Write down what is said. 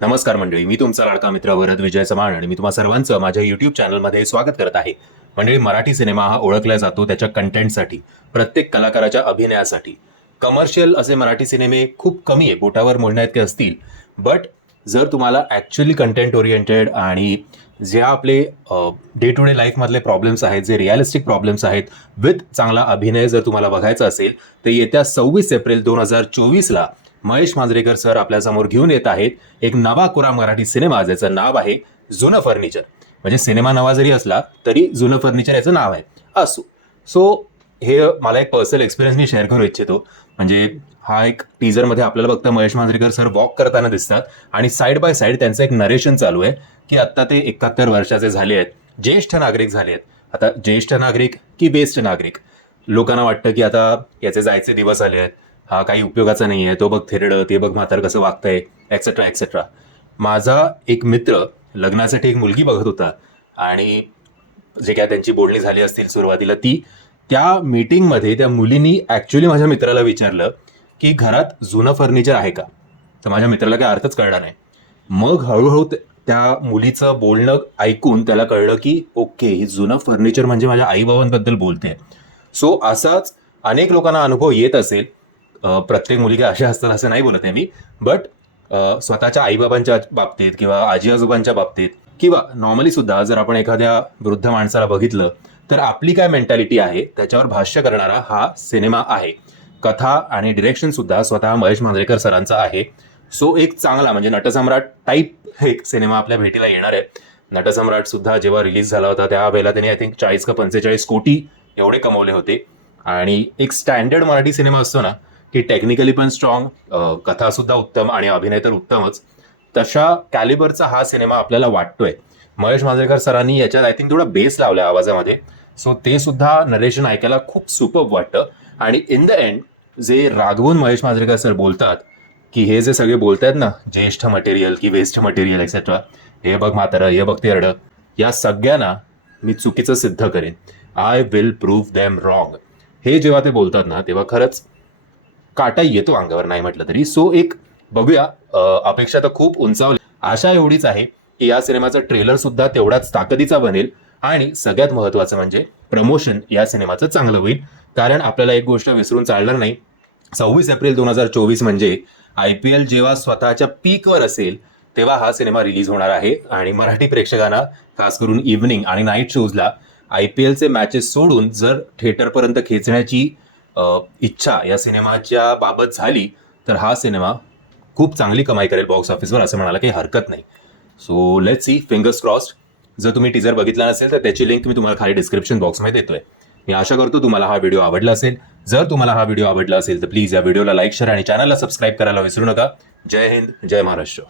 नमस्कार मंडळी, मी तुमचा लाडका मित्र वरद विजय चव्हाण आणि मी तुम्हा सर्वांचं माझ्या युट्यूब चॅनलमध्ये स्वागत करत आहे. मंडळी, मराठी सिनेमा हा ओळखला जातो त्याच्या कंटेंटसाठी, प्रत्येक कलाकाराच्या अभिनयासाठी. कमर्शियल असे मराठी सिनेमे खूप कमी आहे, बोटावर मोजण्याइतके असतील. बट जर तुम्हाला ॲक्च्युली कंटेंट ओरिएंटेड आणि जे आपले डे टू डे लाईफमधले प्रॉब्लेम्स आहेत, जे रिअलिस्टिक प्रॉब्लेम्स आहेत, विथ चांगला अभिनय जर तुम्हाला बघायचा असेल तर येत्या 26 एप्रिल 2024ला महेश मांजरेकर सर आपल्यासमोर घेऊन येत आहेत एक नवा कोरा मराठी सिनेमा, ज्याचं नाव आहे जुनं फर्निचर. म्हणजे सिनेमा नवा जरी असला तरी जुनं फर्निचर याचं नाव आहे. सो हे मला एक पर्सनल एक्सपिरियन्स मी शेअर करू इच्छितो. म्हणजे हा एक टीजरमध्ये आपल्याला फक्त महेश मांजरेकर सर वॉक करताना दिसतात आणि साईड बाय साईड त्यांचं एक नरेशन चालू आहे की आत्ता ते 71 वर्षाचे झाले आहेत, ज्येष्ठ नागरिक झाले आहेत. आता ज्येष्ठ नागरिक की बेस्ट नागरिक, लोकांना वाटतं की आता याचे जायचे दिवस आले आहेत, हा काही उपयोगाचा नाही आहे, तो बघ थेरडं, ते बघ म्हातार कसं वागतंय, एक्सेट्रा एक्सेट्रा. माझा एक मित्र लग्नासाठी एक मुलगी बघत होता आणि जे काय त्यांची बोलणी झाली असतील सुरुवातीला, त्या मीटिंगमध्ये त्या मुलीनी ॲक्च्युली माझ्या मित्राला विचारलं की घरात जुनं फर्निचर आहे का. तर माझ्या मित्राला काही अर्थच कळला नाही. मग हळूहळू त्या मुलीचं बोलणं ऐकून त्याला कळलं की ओके, ही जुनं फर्निचर म्हणजे माझ्या आईबाबांबद्दल बोलते. सो असाच अनेक लोकांना अनुभव येत असेल. प्रत्येक मुलगी अशा असतात असं नाही बोलत आहे मी, बट स्वतःच्या आईबाबांच्या बाबतीत किंवा आजी आजोबांच्या बाबतीत किंवा नॉर्मली सुद्धा जर आपण एखाद्या वृद्ध माणसाला बघितलं तर आपली काय मेंटॅलिटी आहे त्याच्यावर भाष्य करणारा हा सिनेमा आहे. कथा आणि डिरेक्शन सुद्धा स्वतः महेश मांजरेकर सरांचा आहे. सो एक चांगला म्हणजे नटसम्राट टाईप एक सिनेमा आपल्या भेटीला येणार आहे. नटसम्राट सुद्धा जेव्हा रिलीज झाला होता त्यावेळेला त्याने आय थिंक 40 का 45 कोटी एवढे कमवले होते. आणि एक स्टँडर्ड मराठी सिनेमा असतो ना की टेक्निकली पण स्ट्रॉंग, कथासुद्धा उत्तम आणि अभिनय तर उत्तमच, तशा कॅलिबरचा हा सिनेमा आपल्याला वाटतोय. महेश मांजरेकर सरांनी याच्यात आय थिंक थोडा बेस लावलाय आवाजामध्ये. सो ते सुद्धा नरेशन ऐकायला खूप सुपर्ब वाटतं. आणि इन द एंड जे रागवून महेश मांजरेकर सर बोलतात की हे जे सगळे बोलतायत ना, ज्येष्ठ मटेरियल की वेस्ट मटेरियल एक्सेट्रा, हे बघ म्हातारं, हे बघ तेरडं, या सगळ्यांना मी चुकीचं सिद्ध करेन. I will prove them wrong. हे जेव्हा ते बोलतात ना तेव्हा खरंच काटा येतो अंगावर, नाही म्हटलं तरी. सो एक बघूया, अपेक्षा तर खूप उंचावली. आशा एवढीच आहे की या सिनेमाचा ट्रेलर सुद्धा तेवढाच ताकदीचा बनेल आणि सगळ्यात महत्त्वाचं म्हणजे प्रमोशन या सिनेमाचं चांगलं होईल. कारण आपल्याला एक गोष्ट विसरून चालणार नाही, 26 एप्रिल 2024 म्हणजे IPL जेव्हा स्वतःच्या पीकवर असेल तेव्हा हा सिनेमा रिलीज होणार आहे. आणि मराठी प्रेक्षकांना खास करून इव्हनिंग आणि नाईट शोजला IPLचे मॅचेस सोडून जर थिएटरपर्यंत खेचण्याची इच्छा या सिनेमाच्या बाबत झाली तर हा सिनेमा खूप चांगली कमाई करेल बॉक्स ऑफिसवर, असं म्हणायला काही हरकत नाही. So let's see, fingers crossed. जर तुम्ही टीजर बघितला नसेल तर त्याची लिंक मी तुम्हाला खाली डिस्क्रिप्शन बॉक्समध्ये देतोय. मी आशा करतो तुम्हाला हा व्हिडिओ आवडला असेल. जर तुम्हाला हा व्हिडिओ आवडला असेल तर प्लीज या व्हिडिओला लाईक, शेअर आणि चॅनलला सबस्क्राईब करायला विसरू नका. जय हिंद, जय महाराष्ट्र.